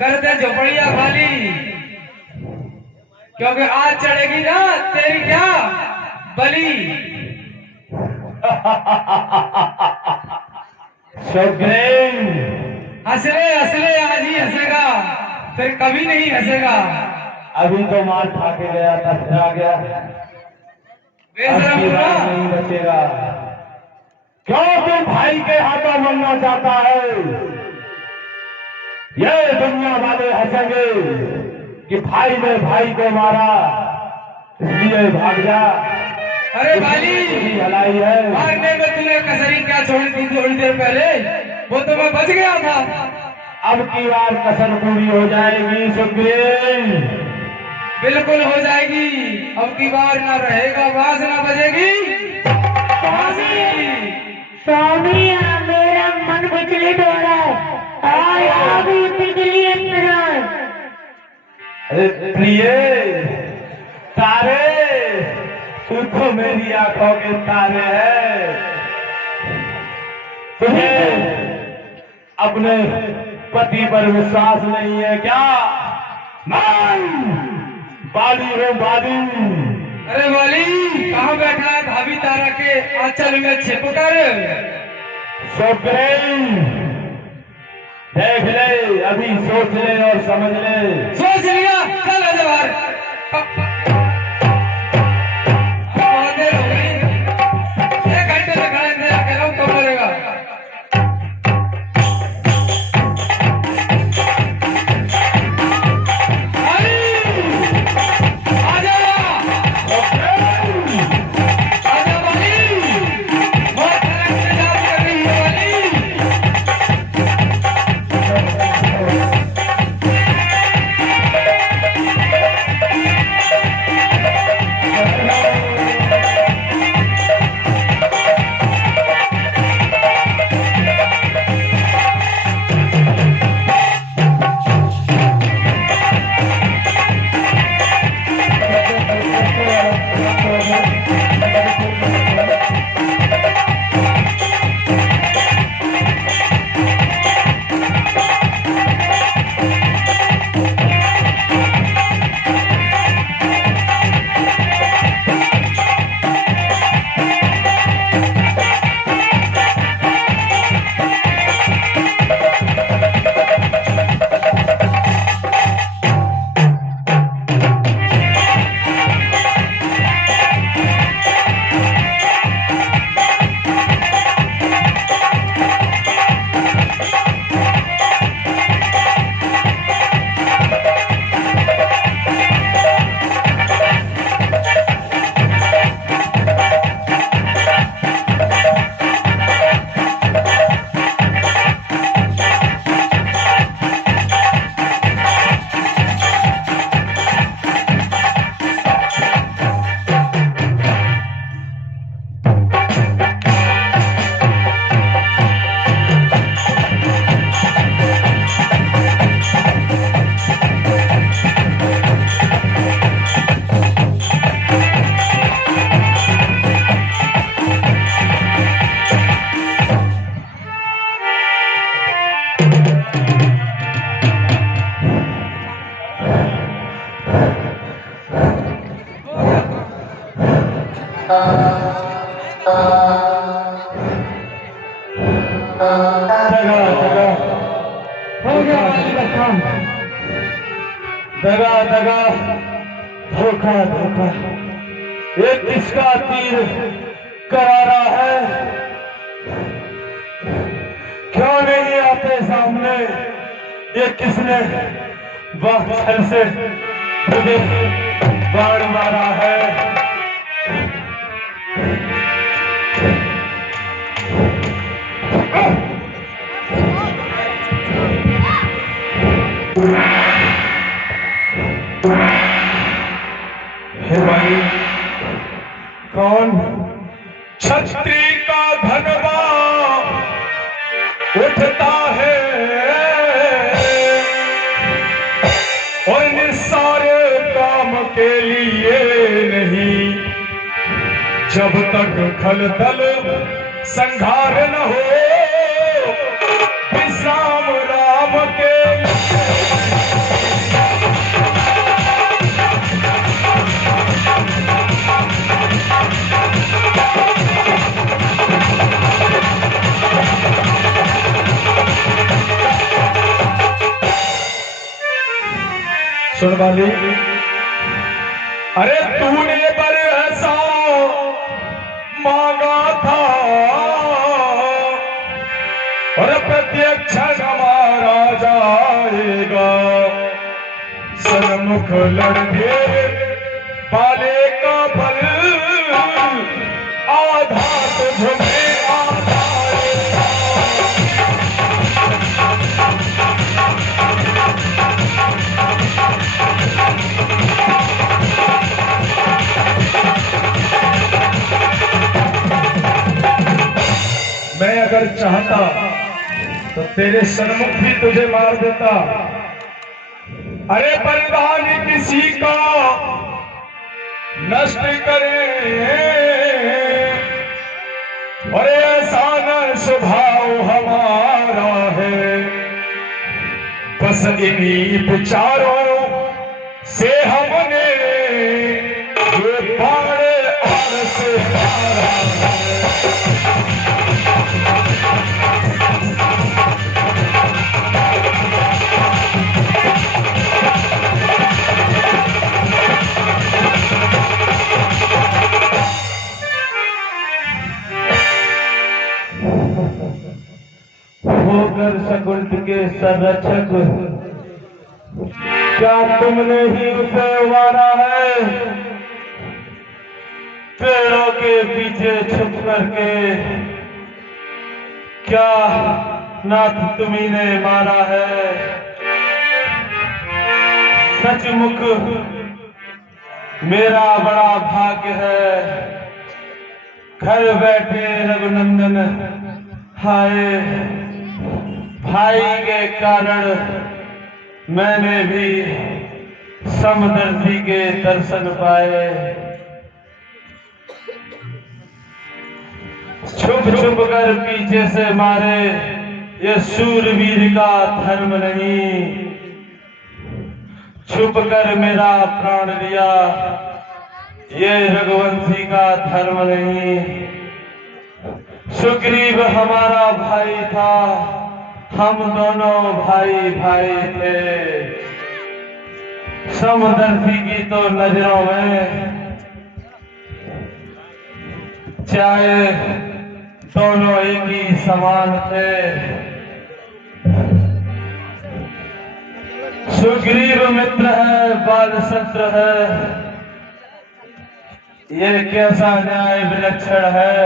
कर दे झोपड़िया खाली, क्योंकि आज चढ़ेगी ना तेरी क्या बलि। हंसले हंसले आज ही हंसेगा, फिर कभी नहीं हंसेगा। अभी तो मार खा के गया था, फिर आ गया, नहीं बचेगा। क्यों तू भाई के हाथों बनना चाहता है? ये दुनिया वाले हंसेंगे कि भाई ने भाई को मारा, इसलिए भाग जा। अरे भाई भलाई है, मारने में तूने कसरी क्या छोड़ी थी थोड़ी देर पहले, वो तो मैं बच गया था। अब की बार कसर पूरी हो जाएगी सुखबीर, बिल्कुल हो जाएगी। अब की बार ना रहेगा बाज ना बजेगी। स्वामी मेरा मन विचलित हो रहा है, अभी पिघली अंदर। अरे प्रिय तारे, तू तो मेरी आंखों के तारे है। तुम्हें अपने पति पर विश्वास नहीं है क्या? मैं बाली हूँ, बाली। अरे वाली कहाँ बैठा है भाभी तारा के आंचल में छिपकर? देख ले, अभी सोच ले और समझ ले। सोच लिया, चल आ जा बाहर। बहुत देर हो गई, 1 घंटे से खड़े थे, अकेला कब मरेगा? दगा दगा, धोखा धोखा, ये किसका तीर करारा है? क्यों नहीं आते सामने? ये किसने बाछल से तुझे बाण मारा है? हे भाई, कौन? छत्री का धनवा उठता है और निस्सारे काम के लिए नहीं, जब तक खलदल संघार न हो विश्राम राम के। सुन वाली, अरे तूने पर ऐसा मांगा था और प्रत्यक्ष हमारा जाएगा, सन्मुख लड़के पाले का बल आधा तुझमें आता मैं अगर चाहता तो तेरे सन्मुख भी तुझे मार देता। अरे बलिदान किसी का नष्ट करे और ऐसा न स्वभाव हमारा है, बस इन्हीं विचारों से हमने ये बाण आर से मारा है। होकर शकुंठ के संरक्षक, क्या तुमने ही उसे मारा है? पेड़ों के पीछे छुप करके क्या नाथ तुम्ही ने मारा है? सचमुख मेरा बड़ा भाग्य है, घर बैठे रघुनंदन हाय भाई के कारण मैंने भी समदर्शी के दर्शन पाए। छुप छुप कर पीछे से मारे ये शूरवीर का धर्म नहीं, छुप कर मेरा प्राण लिया ये रघुवंशी का धर्म नहीं। सुग्रीव हमारा भाई था, हम दोनों भाई भाई थे। समदर्शी की तो नजरों में चाहे दोनों एक ही समान थे। सुग्रीव मित्र है, बाल शत्रु है, ये कैसा न्याय विलक्षण है।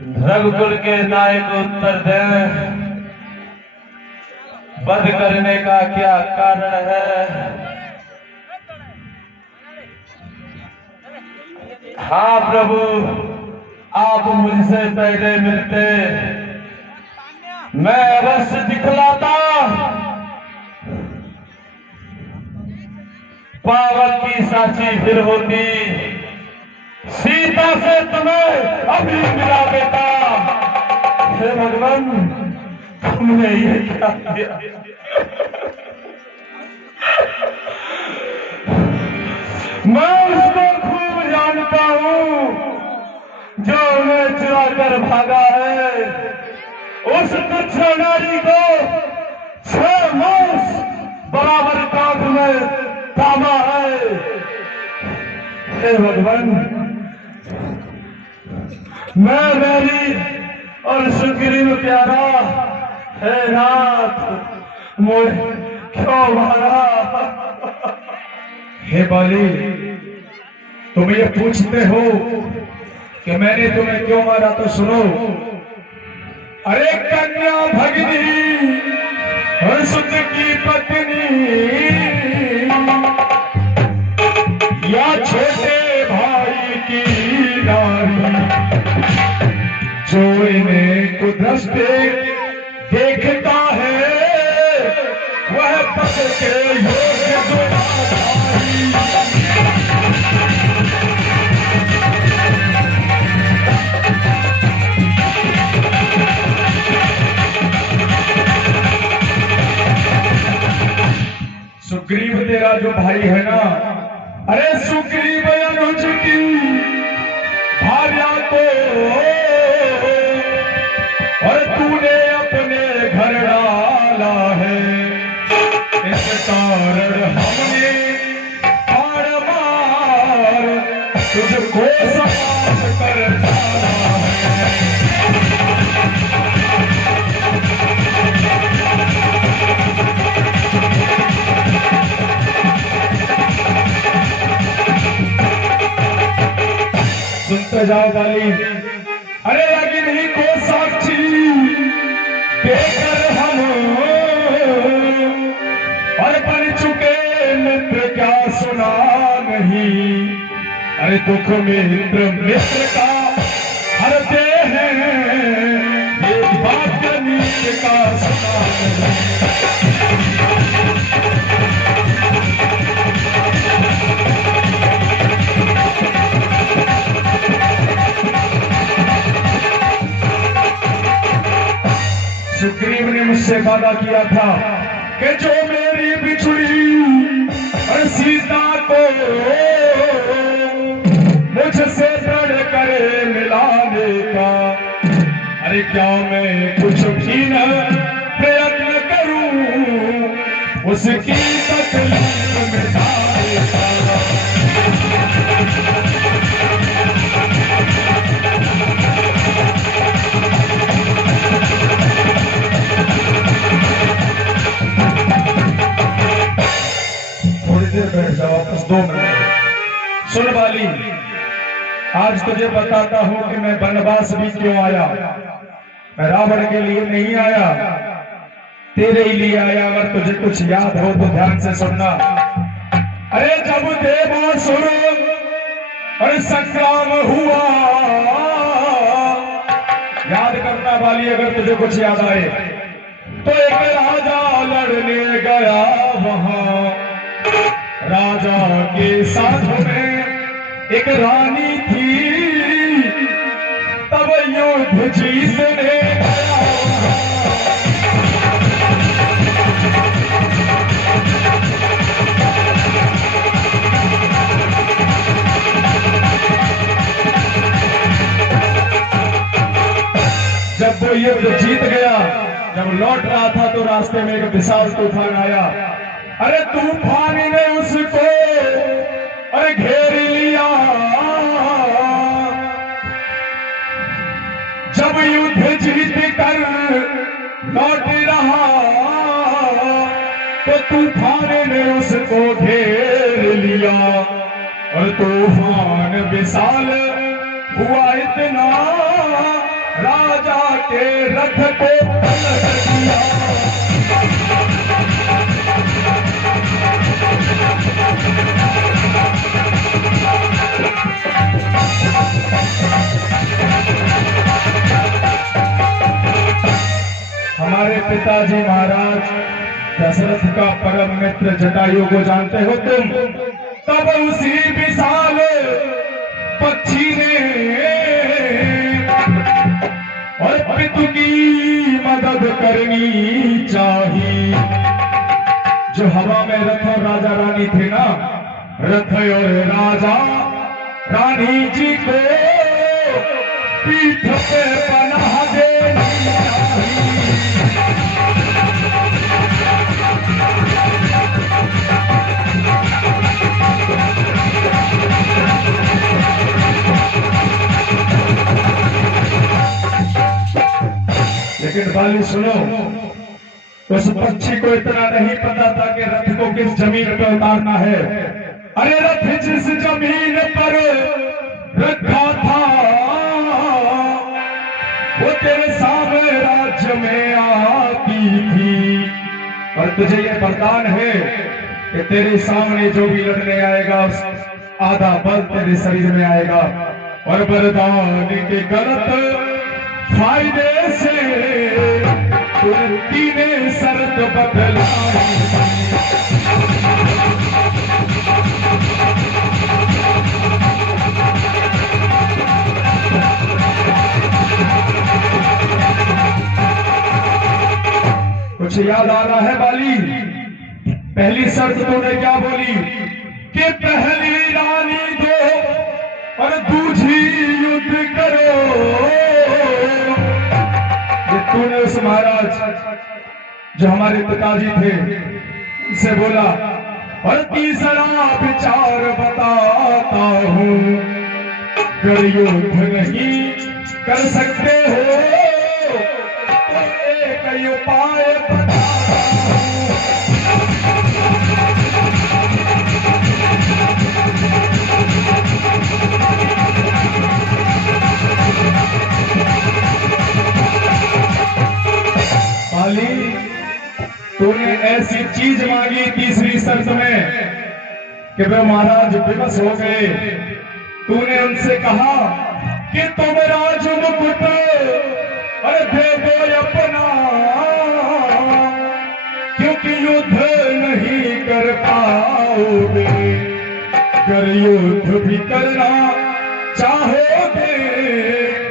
रघुकुल के नायक उत्तर दें, वध करने का क्या कारण है? हाँ प्रभु, आप मुझसे पहले मिलते, मैं अवश्य दिखलाता पावक की साक्षी फिर होती, सीता से तुम्हें अभी मिला देता। हे भगवान, तुमने ये क्या किया? मैं उसको खूब जानता हूँ जो उन्हें चुरा कर भागा है। उस तुच्छ नारी को 6 मास बराबर हे भगवान, मैं मेरी और सुग्रीव प्यारा, हे नाथ मोरे क्यों मारा? हे बाली, तुम ये पूछते हो कि मैंने तुम्हें क्यों मारा, तो सुनो। अरे कन्या भगिनी और सुत की पत्नी या छोटे भाई की नारी, जो इन्हें कुदरते देखता है वह पद के योग्य गुनाहगारी। सुग्रीव तेरा जो भाई है ना, अरे सुग्रीव अनुज की भार्या को और तूने अपने घर डाला है, इस कारण हमने मार मार तुझको समाप्त कर डाला है। सुनते जाओ बाली। अरे अग्नि को साक्षी देकर हम और बन चुके मित्र क्या सुना नहीं। अरे दुख मित्र मित्र का हरते हैं, ये बात नीच का सुना नहीं। सुग्रीव ने मुझसे वादा किया था कि जो मेरी बिछुड़ी और सीता को मुझसे दृढ़ करे मिलाने का, अरे क्या मैं कुछ भी न प्रयत्न करूं उसकी तकलीफ मिटाने का। बैठ जाओ वापस 2 मिनट। सुन बाली, आज तुझे बताता हूं कि मैं वनवास भी क्यों आया। मैं रावण के लिए नहीं आया, तेरे ही लिए आया। अगर तुझे कुछ याद हो तो ध्यान से सुनना। अरे जब देवासुर और संग्राम हुआ, याद करना बाली अगर तुझे कुछ याद आए तो। एक राजा लड़ने गया वहां, राजा के साथ में एक रानी थी, तब युद्ध जीतने गया। जब वो युद्ध जीत गया, जब लौट रहा था तो रास्ते में एक विशाल तूफान आया। अरे तूफान ने उसको अरे घेर लिया। जब युद्ध जीत कर लौट रहा तो तूफान ने उसको घेर लिया, और तूफान विशाल हुआ इतना, राजा के रथ को पलट दिया। हमारे पिताजी महाराज दशरथ का परम मित्र जटायु को जानते हो तुम। तब उसी विशाल पक्षी ने और पितु की मदद करनी चाहिए। जो हवा में रथ और राजा रानी थे ना, रथ और राजा रानी जी को पीठ पे पनाह देनी चाहिए। लेकिन बाली सुनो, उस पक्षी को इतना नहीं पता था कि रथ को किस जमीन पर उतारना है। अरे रथ जिस जमीन पर रखा था वो तेरे सामने राज्य में आती थी, और तुझे ये वरदान है कि तेरे सामने जो भी लड़ने आएगा उस आधा बल तेरे शरीर में आएगा, और वरदान के गलत फायदे से कुंती ने शर्त बदलाई। कुछ याद आ रहा है बाली? पहली शर्त तूने क्या बोली कि पहली रानी दो और दूसरी युद्ध करो। ये तूने उस महाराज जो हमारे पिताजी थे उनसे बोला, और तीसरा विचार बताता हूं, अगर युद्ध नहीं कर सकते हो तो एक उपाय बताता हूं। तूने ऐसी चीज मांगी तीसरी शर्त में कि वे महाराज विवश हो गए। तूने उनसे कहा कि तुम राज मुकुट अरे दे दो अपना, क्योंकि युद्ध नहीं कर पाओगे। अगर युद्ध भी करना चाहोगे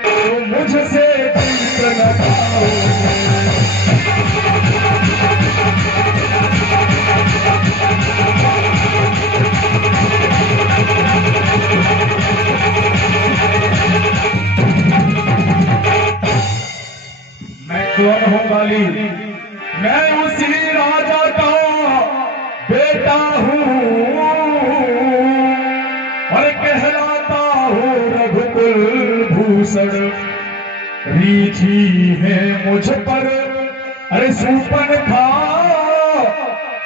तो मुझसे जीत न पाओगे। मैं कौन हूं बाली? मैं उसी राजा का बेटा हूं और कहलाता हूं रघुकुल भूषण। रीझी है मुझ पर अरे शूर्पणखा,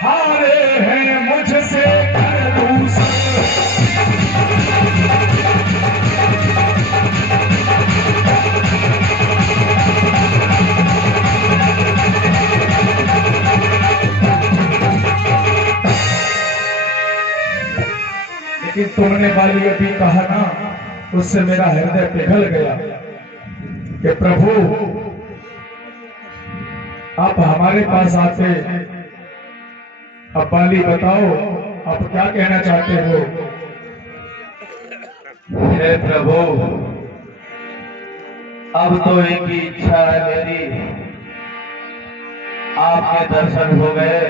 हारे हैं मुझसे कर दूसर। लेकिन तुमने बाली अभी कहा ना, उससे मेरा हृदय पिघल गया कि प्रभु आप हमारे पास आते। अब बाली बताओ आप क्या कहना चाहते हो? हे प्रभु, अब तो एक ही इच्छा है मेरी, आपके दर्शन हो गए।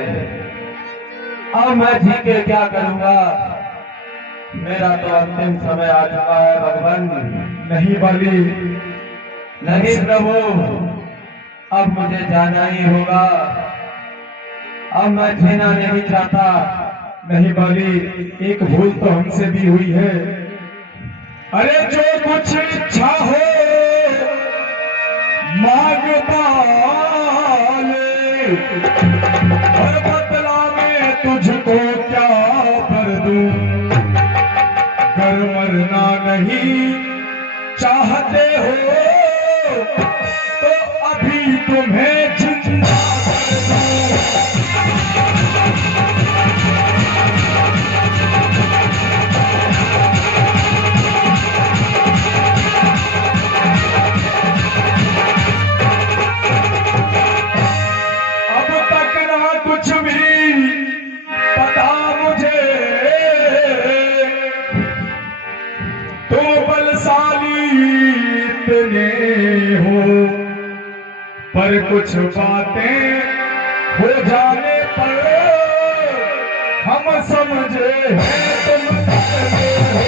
अब मैं जी के क्या करूंगा? मेरा तो अंतिम समय आ चुका है भगवान। नहीं बाली, नहीं प्रभु, अब मुझे जाना ही होगा। अब मैं जीना नहीं चाहता। नहीं बाली, एक भूल तो हमसे भी हुई है। अरे जो कुछ इच्छा हो मांग पाले, और बदला में तुझको क्या कर दूं? कर मरना नहीं चाहते हो तो अभी तुम्हें जिंदा कर दूं। अब तक ना कुछ भी पता मुझे, तुम बलशाली इतने हो, पर कुछ बातें हो जाने पर हम समझे हैं तुम तगड़े हो।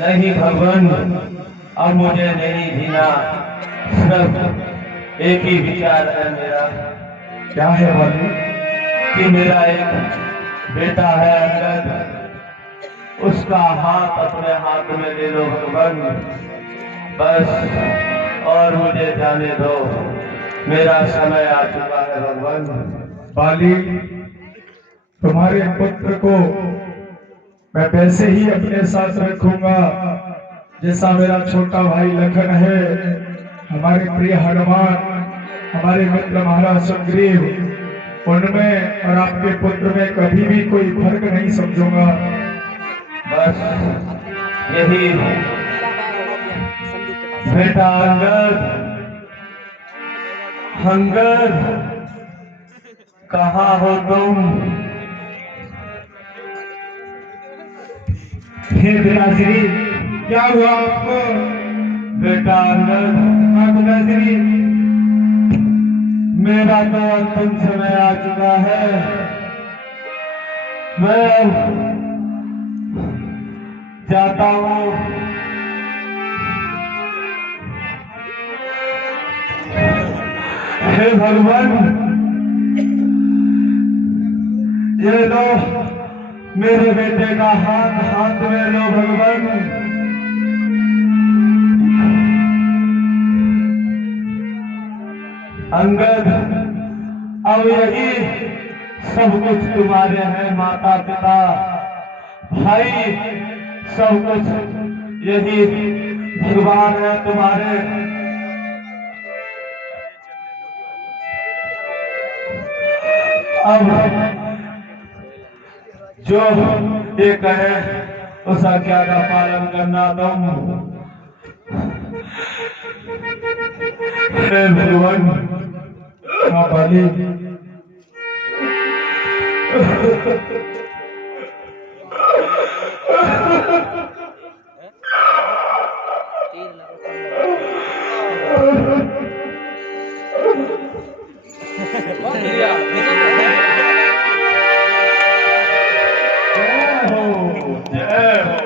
नहीं भगवान, अब मुझे नहीं जीना। सिर्फ एक ही विचार है मेरा क्या है बाली? कि मेरा एक बेटा है अंगद, उसका हाथ अपने हाथ में ले लो भगवान, बस और मुझे जाने दो, मेरा समय आ चुका है भगवान। बाली, तुम्हारे पुत्र को मैं वैसे ही अपने साथ रखूंगा जैसा मेरा छोटा भाई लखन है, हमारे प्रिय हनुमान, हमारे मित्र महाराज सुग्रीव, उनमें और आपके पुत्र में कभी भी कोई फर्क नहीं समझूंगा। बस यही बेटा अंगद, अंगद कहाँ हो तुम? हे पिताश्री, क्या हुआ आपको? बेटा अंगद, हाँ पिताश्री, मेरा तो अंतिम समय आ चुका है, मैं अब जाता हूँ। हे भगवान, ये लो मेरे बेटे का हाथ, हाथ में लो भगवान। अंगद, अब यही सब कुछ तुम्हारे हैं, माता पिता भाई, सब कुछ यही भगवान है तुम्हारे। अब जो ये कहे उस आज्ञा का पालन करना तुम। हे भगवान। हाँ बाली, जय हो, जय हो।